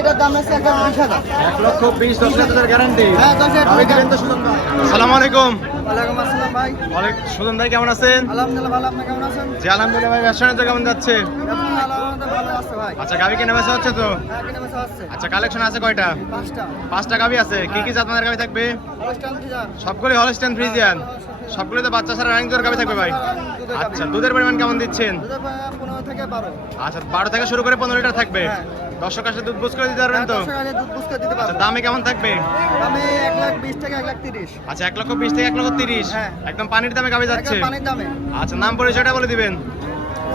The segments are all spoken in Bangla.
এটার দাম আছে 1,20,000। 1,20,000 গ্যারান্টি। হ্যাঁ 10,000 আমি দিবেন তো সুজন ভাই। আসসালামু আলাইকুম। ওয়ালাইকুম আসসালাম ভাই। সুজন ভাই কেমন আছেন? আলহামদুলিল্লাহ ভালো, আপনি কেমন আছেন? জি আলহামদুলিল্লাহ ভাই, ব্যবসা বাণিজ্য কেমন যাচ্ছে? আলহামদুলিল্লাহ ভালো আছে ভাই। আচ্ছা গাবি কেনা বেচা হচ্ছে তো? হ্যাঁ কিনে বেচা হচ্ছে। আচ্ছা কালেকশন আছে কয়টা? 5টা। 5টা গাবি আছে। কি কি জাত মানের গাবি থাকবে? Holstein Friesian. সবগুলো হলস্টাইন ফ্রিজিয়ান। সবগুলোতে বাচ্চা ছাড়া রানিং দর গাবি থাকবে ভাই। আচ্ছা দুধের পরিমাণ কেমন দিচ্ছেন? 15 থেকে 12। আচ্ছা 12 থেকে শুরু করে 15 লিটার থাকবে। হ্যাঁ। দর্শক আসলে দুধ বুঝ করে দিতে পারবেন তো? 10 টাকা দুধ বুঝকে দিতে আচ্ছা পারবো। দামে কেমন থাকবে? আমি 1,20,000 থেকে 1,30,000। আচ্ছা 1,20,000 থেকে 1,30,000। হ্যাঁ। একদম পানির দামে গাবি যাচ্ছে। একদম পানির দামে। আচ্ছা নাম পরিচয়টা বলে দিবেন।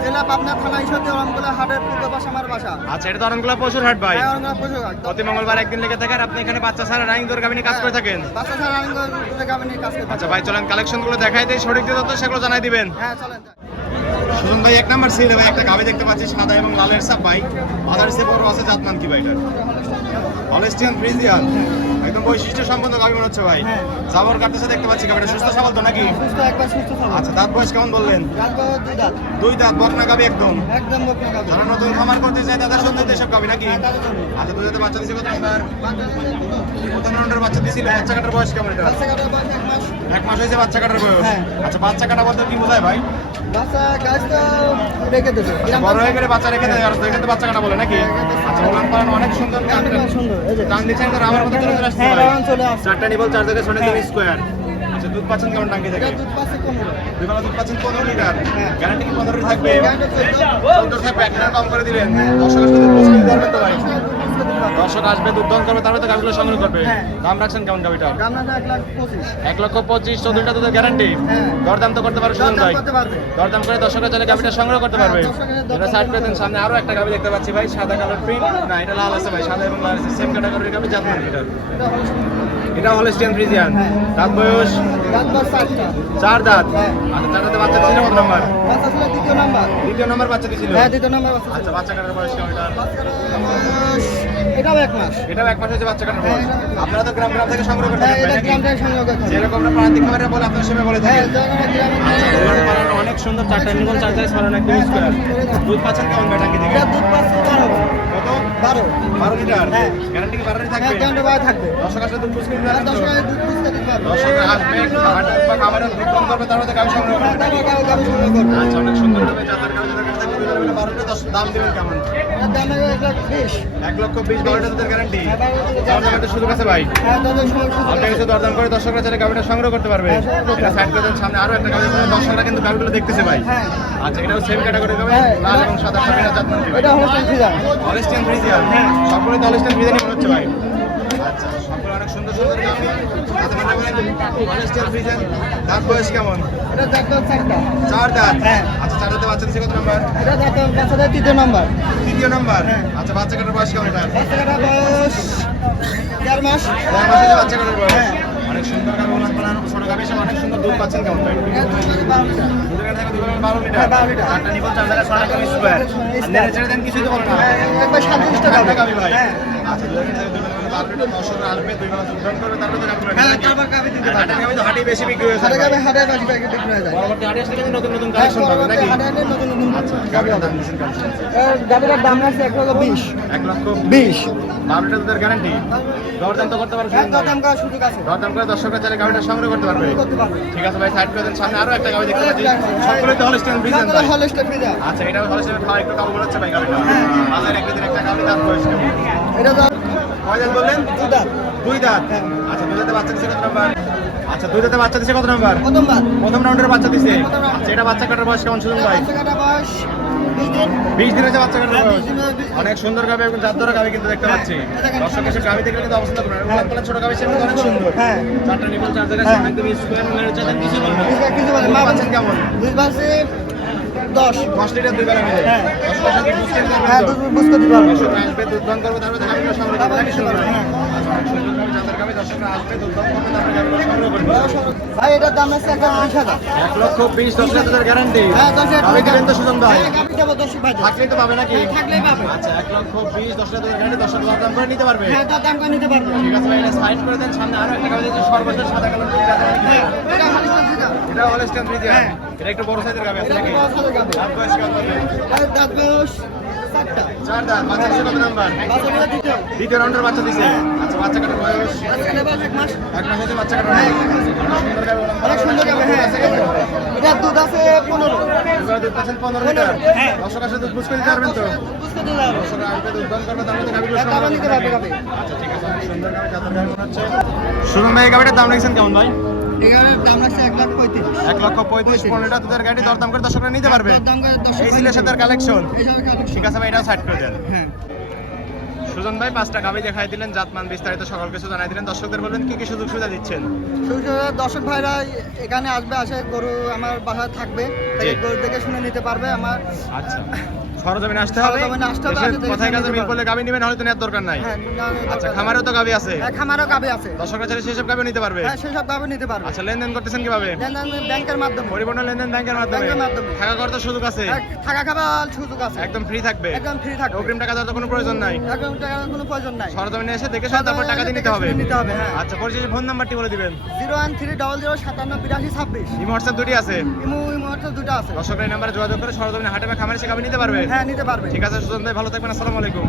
জেলা পাবনা, থানা ঈশ্বরদী, অরণকুলা হাটের পূর্ব পাশে আমার বাসা। আচ্ছা এটা তো অরণকুলা পশুর হাট ভাই। হ্যাঁ অরণকুলা পশুর হাট। প্রতি মঙ্গলবার একদিন লেগে থাকে আর আপনি এখানে বাচ্চা ছাড়া রানিং দর গাবি নিয়ে কাজ করে থাকেন। বাচ্চা ছাড়া আমি দুধে গাভী নিয়ে কাজ করতে আচ্ছা ভাই চলেন কালেকশন গুলো দেখাই দেই, সঠিক দিয়ে তথ্য সেগুলো জানাই দিবেন। হ্যাঁ চলেন। সুজন ভাই এক নাম্বার সিল ভাই একটা গাবি দেখতে পাচ্ছি সাদা এবং লালের সাপ ভাই। আদারসে বড় আছে, জাত নাম কি ভাই এটার? Holstein Friesian. একদম বৈশিষ্ট্য সম্পন্ন গাবি মনে হচ্ছে ভাই। হ্যাঁ। জাবর কাটতেছে দেখতে পাচ্ছি, গাবিটা সুস্থ সবল তো নাকি? সুস্থ একবার সুস্থ থাকো। আচ্ছা দাঁত বয়স কেমন বললেন? রাত বড় দুই দাঁত। 2 দাঁত বকনা গাবি একদম। একদম বকনা গাভী। যারা নতুন খামার করতে চায় তাদের জন্য দেশব গাবি নাকি? হ্যাঁ, তাদের জন্য। আচ্ছা দুধেতে বাচ্চা দিছে কত নাম্বার? বাচ্চা প্রথম রাউন্ডের বাচ্চা দিছিল, বাচ্চা কাটার বয়স কেমন এটা? কাটার বয়স 1 মাস। 1 মাস হয়েছে বাচ্চা কাটার বয়স। হ্যাঁ। আচ্ছা বাচ্চা কাটা বলতে কি বোঝায় ভাই? বাচ্চা গাছ তো রেখে দেবে। আচ্ছা, বড় হয়ে গেলে বাচ্চা রেখে দেয় আর এখানে তো বাচ্চা কাটা বলে নাকি? আচ্ছা ওলান পালান অনেক সুন্দর। সুন্দর এই যে। টান দিচ্ছেন তো আমার মতো চলে আসছে হ্যাঁ ভাই। রাউন্ড চলে আসছে। 4টা নিবল 4 জায়গায় সোনে হ্যাঁ। 3 স্কয়ার। আচ্ছা দুধ পাচ্ছেন কেমন টাঙ্কি থেকে? এটা দুধ পাচ্ছে 15। দুই বেলা দুধ পাচ্ছেন 15 লিটার। হ্যাঁ। গ্যারান্টি কি 15 থাকবে? গ্যারান্টি 14 থাকবে, 1 টাকা কম করে দিবেন। দর্শক আসবে দুধ বুঝতে পারবে তো ভাই। চলবে। দর্শক আসবে দুধ দহন করবে তারপরে তো গাবিগুলো সংগ্রহ করবে। হ্যাঁ। দাম রাখছেন কেমন গাবিটার? দাম না 1,25,000। 1,25,000 14টা দুধের গ্যারান্টি। হ্যাঁ। দরদাম তো করতে পারবে সুজন দাম ভাই। করতে পারবে। দরদাম করে দর্শকরা চাইলে গাবিটা সংগ্রহ করতে পারবে। হ্যাঁ, দর্শকের দরদাম এটা সাইড করে দেন, করতে সামনে আরো একটা গাবি দেখতে পাচ্ছি ভাই, সাদা কালার প্রিন্ট। না এটা লাল আছে ভাই, সাদা এবং লাল আছে, সেম ক্যাটাগরির গাবি, জাত নাম এটার? এটা হলো এটা হলস্টিয়ান ফ্রিজিয়ান। হ্যাঁ। দাঁত বয়স রাত বড় 4টা। 4 দাঁত। হ্যাঁ। আচ্ছা 4 দাঁতে বাচ্চা দিছিল কত নাম্বার? বাচ্চা ছিল দ্বিতীয় নাম্বার। দ্বিতীয় নাম্বার বাচ্চা দিছিল। হ্যাঁ দ্বিতীয় নাম্বার বাচ্চা ছিল। আচ্ছা বাচ্চা কাটার বয়স কেমন এটা? বাচ্চার বয়স এটাও 1 মাস। এটাও 1 মাস হয়েছে বাচ্চা কাটার বয়স। হ্যাঁ, আপনারা তো গ্রাম থেকে সংগ্রহ করতে হ্যাঁ পারেন এটা নাকি? গ্রাম থেকে সংগ্রহ করতে হবে। যেরকম আমরা প্রান্তিক খামারে বলে আপনার সেভাবে বলে হ্যাঁ থাকেন। জনগণের গ্রামে আচ্ছা উলান পালান অনেক সুন্দর, 4টা নিবল 4 জায়গায় ছড়ানো একদম স্কয়ার। দুধ পাচ্ছেন কেমন ভাই টাঙ্কি থেকে? এটা দুধ পাচ্ছে 12। কত? 12। 12 লিটার। হ্যাঁ। গ্যারান্টি কি 12 থাকবে? হ্যাঁ গ্রামে বাইরে থাকবে। দর্শক আসলে দুধ বুঝতে আর পারবেন তো? 10 টাকা দুধ বুঝতে দিতে পারবে। দর্শক আসবে খামারে বা খামারে দুধ কম করবে তারপরে তো গাবি সংগ্রহ হ্যাঁ করবে। তারপর গাভী সংগ্রহ করবে। আচ্ছা অনেক সুন্দর হবে, জাতের গাবি যদি থাকবে 12টা। দাম দিবেন কেমন? এটার দাম হবে 1,20,000। 1,20,000 12টা দুধের গ্যারান্টি। হ্যাঁ 12 দরদাম একটা সুযোগ আছে ভাই। হ্যাঁ তাদের সময় আপনি কিছু দরদাম করে দর্শকরা চাইলে গাবিটা সংগ্রহ করতে পারবে। হ্যাঁ, সংগ্রহ করতে এটা সাইড করে দেন, সামনে আরো একটা গাবি আছে, দর্শকরা কিন্তু গাবিগুলো দেখতেছে ভাই। হ্যাঁ আচ্ছা এটাও সেম ক্যাটাগরি গাবি, হ্যাঁ, লাল এবং সাদা গাবিটা জাত নাম কি ভাই? এটা হলস্টাইন ফ্রিজিয়ান। Holstein Friesian. হ্যাঁ। সবগুলো তো হলস্টিয়ান ফ্রিজিয়ানই মনে হচ্ছে ভাই। আচ্ছা সবগুলো অনেক সুন্দর সুন্দর গাবি। তাতে মানে হলস্টিয়ান ফ্রিজিয়ান। দাঁত বয়স কেমন? এটা দাঁত 4টা। 4 দাঁত। হ্যাঁ। আচ্ছা 4 দাঁতে বাচ্চা দিছে কত নাম্বার? এটা দাঁত বাচ্চাদের তৃতীয় নাম্বার। তৃতীয় নাম্বার। হ্যাঁ। আচ্ছা বাচ্চা কাটার বয়স কেমন এটা? বাচ্চাটার বয়স 4 মাস। 4 মাস হয়েছে বাচ্চা কাটার বয়স। হ্যাঁ। অনেক সুন্দর গাবি, ওলান পালান ছোট গাবি সব অনেক সুন্দর। দুধ পাচ্ছেন কেমন ভাই? এটা দুধ পাচ্ছে 12 লিটার। দুধের গাড়ি থেকে 12 লিটার। হ্যাঁ, 12 লিটার। 4টা নিবল 4 জায়গায় সোনা একদম স্কয়ার। আর নেড়ে চেড়ে দেন কিছুই তো বলে না। হ্যাঁ একবার 37 টাকা ঠান্ডা গাবি ভাই। হ্যাঁ আচ্ছা দুধের গাড়ি থেকে 12 লিটার দর্শকরা আসবে, 2 বেলা দুধ দান করবে তারপরে তো গাবি হ্যাঁ তারপর গাভী দিতে পারবে। হাটের গাবি তো হাটেই বেশি বিক্রি হয়েছে হাটে ভাই। গাভী হাটে বাকি প্যাকেট বিক্রি হয়ে যায়। পরবর্তী হাটে আসলে কিন্তু নতুন নতুন হ্যাঁ কালেকশন পাবে পরবর্তী নাকি? হাটে আনলে নতুন নতুন আচ্ছা গাভী গাবির হবে। দাম দিয়েছেন কেমন? গাভীটার দাম আছে 1,20,000। 1,20,000। 12 লিটার দুধের গ্যারান্টি। দরদাম তো করতে পারবে হ্যাঁ সুজন ভাই। দাম করার সুযোগ আছে। দরদাম করে দর্শকরা চাইলে গাবিটা সংগ্রহ করতে পারবে। করতে পারবে। ঠিক আছে ভাই সাইড করে দেন, সামনে আরো একটা গাবি দেখতে পাচ্ছি। সবগুলোই তো হলস্টিয়ান ফ্রিজিয়ান তারপরে ভাই। Holstein Friesian. আচ্ছা এটা হলস্টিয়ান খাওয়া একটু কাবু হচ্ছে ভাই গাবিটা। বাজারে একদিন একটা গাবি দাঁত বয়স কেমন? এটা দাম কয় দাঁত বললেন? 2 দাঁত। 2 দাঁত। হ্যাঁ। আচ্ছা 2 দাঁতে বাচ্চা দিছে কত নাম্বার? আচ্ছা 2 দাঁতে বাচ্চা দিছে কত নাম্বার? প্রথমবার। প্রথম রাউন্ডের বাচ্চা দিছে। প্রথম round। আচ্ছা এটা বাচ্চা কাটার বয়স কেমন সুজন ভাই? বাচ্চা কাটা বয়স 20 দিন। 20 দিন হয়েছে বাচ্চা কাটার হ্যাঁ, বয়স। 20 দিন। অনেক সুন্দর গাবি এবং জাত ধরা গাবি কিন্তু দেখতে পাচ্ছি। দর্শক এসে গাবি দেখলে কিন্তু অবস্থা করবে। ওলান পালান ছোট গাবি সেগুলো অনেক সুন্দর। হ্যাঁ। 4টা নিবল 4 জায়গায় সোনা একদম স্কয়ার মেরে চাচ্ছেন কিছু বলবেন না। কিছু বলে মা পাচ্ছেন কেমন? দুধ পাচ্ছে 10। 10 লিটার 2 বেলা মিলে। হ্যাঁ। দর্শকের সাথে বুঝতে পারবেন হ্যাঁ তো? দুধ বুঝতে দিতে পারবে। দর্শকরা আসবে দুধ দান করবে তারপরে গাবিগুলো সংগ্রহ করবে নাকি শুরু করবে? হ্যাঁ। আচ্ছা অনেক সুন্দর গাবি, জাতের গাবি, দর্শকরা আসবে দুধ দান করবে তারপরে গাবিগুলো সংগ্রহ করবে। ভাই এটার দাম আছে 1,20,000। 1,20,000 গ্যারান্টি। হ্যাঁ 10,000 গাবি দিবেন তো সুজন ভাই? হ্যাঁ গাভী দেবো 10 ভাই। থাকলেই তো পাবে নাকি? হ্যাঁ, থাকলেই পাবে। আচ্ছা 1,20,000 10,000 গ্যারান্টি, দর্শক দাম করে নিতে পারবে। হ্যাঁ তার দাম করে নিতে পারবে। ঠিক আছে ভাই এটা সাইড করে দেন, সামনে আরো একটা গাবি আছে সর্বশেষ সাদা কালার জাতের গাবি। হ্যাঁ এটা হলস্টাইন ফ্রিজিয়ান। এটা হলস্টিয়ান ফ্রিজিয়ান। হ্যাঁ। এটা একটু বড় সাইজের গাবি আছে এটা নাকি? বড় সাইজের গাভী। দাঁত বয়স কেমন বললেন? এর দাঁত বয়স চারটা। চার দাঁত, বাচ্চা দিছে কত নাম্বার? বাচ্চাগুলো দ্বিতীয়। দ্বিতীয় রাউন্ডের বাচ্চা দিছে। আচ্ছা, বাচ্চা কাটার বয়স আজকে বয়স 1 মাস। 1 মাস হতে বাচ্চা কাটার বয়স। সুন্দর গাভী। অনেক সুন্দর যাবে, হ্যাঁ। এটার দুধ আছে 15। এবার দুধ পাচ্ছেন 15 লিটার। হ্যাঁ। দর্শক আসলে দুধ বুঝ করে দিতে পারবেন তো? বুঝতে দিতে হবে। দর্শক আসবে দুধ দান করবে, তার মধ্যে গাভীগুলো হ্যাঁ, তারপর নিতে পারবে গাভী। আচ্ছা, ঠিক আছে। অনেক সুন্দর গাভী, জাতের গাভী মনে হচ্ছে। সুজন ভাই, এই গাভীটার দাম রেখেছেন কেমন ভাই? এখানে দাম রাখছে 1,35,000। 1,35,000 15টা দুধের গাড়ি দরদাম করে দর্শকরা নিতে পারবে। দাম করে 10 এই ছিল সাথে কালেকশন। এইসবের কালেকশন। ঠিক আছে ভাই, এটাও সাইড করে দেন। হ্যাঁ। সুজন ভাই 5টা গাভী দেখাই দিলেন, জাতমান বিস্তারিত সকল কিছু জানাই দিলেন। দর্শকদের বলবেন কি কি সুযোগ সুবিধা দিচ্ছেন? দর্শক ভাইরা এখানে আসবে, আসে গরু আমার বাসায় থাকবে, তাই গরু দেখে শুনে নিতে পারবে। আমার আচ্ছা, সরজমিনে আসতে হবে। সরজমিনে আসতে হবে, দেশের আসে দেখে কথায় শুনে কাজে নিতে মিল পারবে। করলে গাভী নেবেন, হয়তো নেওয়ার দরকার নাই। হ্যাঁ, আচ্ছা, খামারেও তো গাভী আছে। খামারও গাভী আছে। দর্শকরা চাইলে সেসব গাভী নিতে পারবে। হ্যাঁ, সেসব গাভী নিতে পারবে। আচ্ছা, লেনদেন করতেছেন কিভাবে? লেনদেন ব্যাংকের মাধ্যমে। পরিবহন লেনদেন ব্যাংকের মাধ্যমে। ব্যাংকের মাধ্যমে। থাকা করার তো সুযোগ আছে। হ্যাঁ, থাকা খাবার সুযোগ আছে। একদম ফ্রি থাকবে। একদম ফ্রি থাকবে। অগ্রিম টাকা দেওয়ার তো কোনো প্রয়োজন নাই। একদম টাকার কোনো প্রয়োজন নাই। সরজমিনে এসে দেখে শুনে তারপর টাকা দিয়ে নিতে হবে। নিতে হবে, হ্যাঁ। আচ্ছা, পরিচয় ফোন নাম্বারটি বলে দিবেন। 01300578226। ইমো হোয়াটসঅ্যাপ দুটি আছে। ইমো হচ্ছে দুটো আছে। দর্শকরা এই নাম্বারে যোগাযোগ করে সরজমিনে হাটে বা খামারে এসে গাভী নিতে পারবে। হ্যাঁ, নিতে পারবে। ঠিক আছে সুজন ভাই, ভালো থাকবেন। আসসালামু আলাইকুম।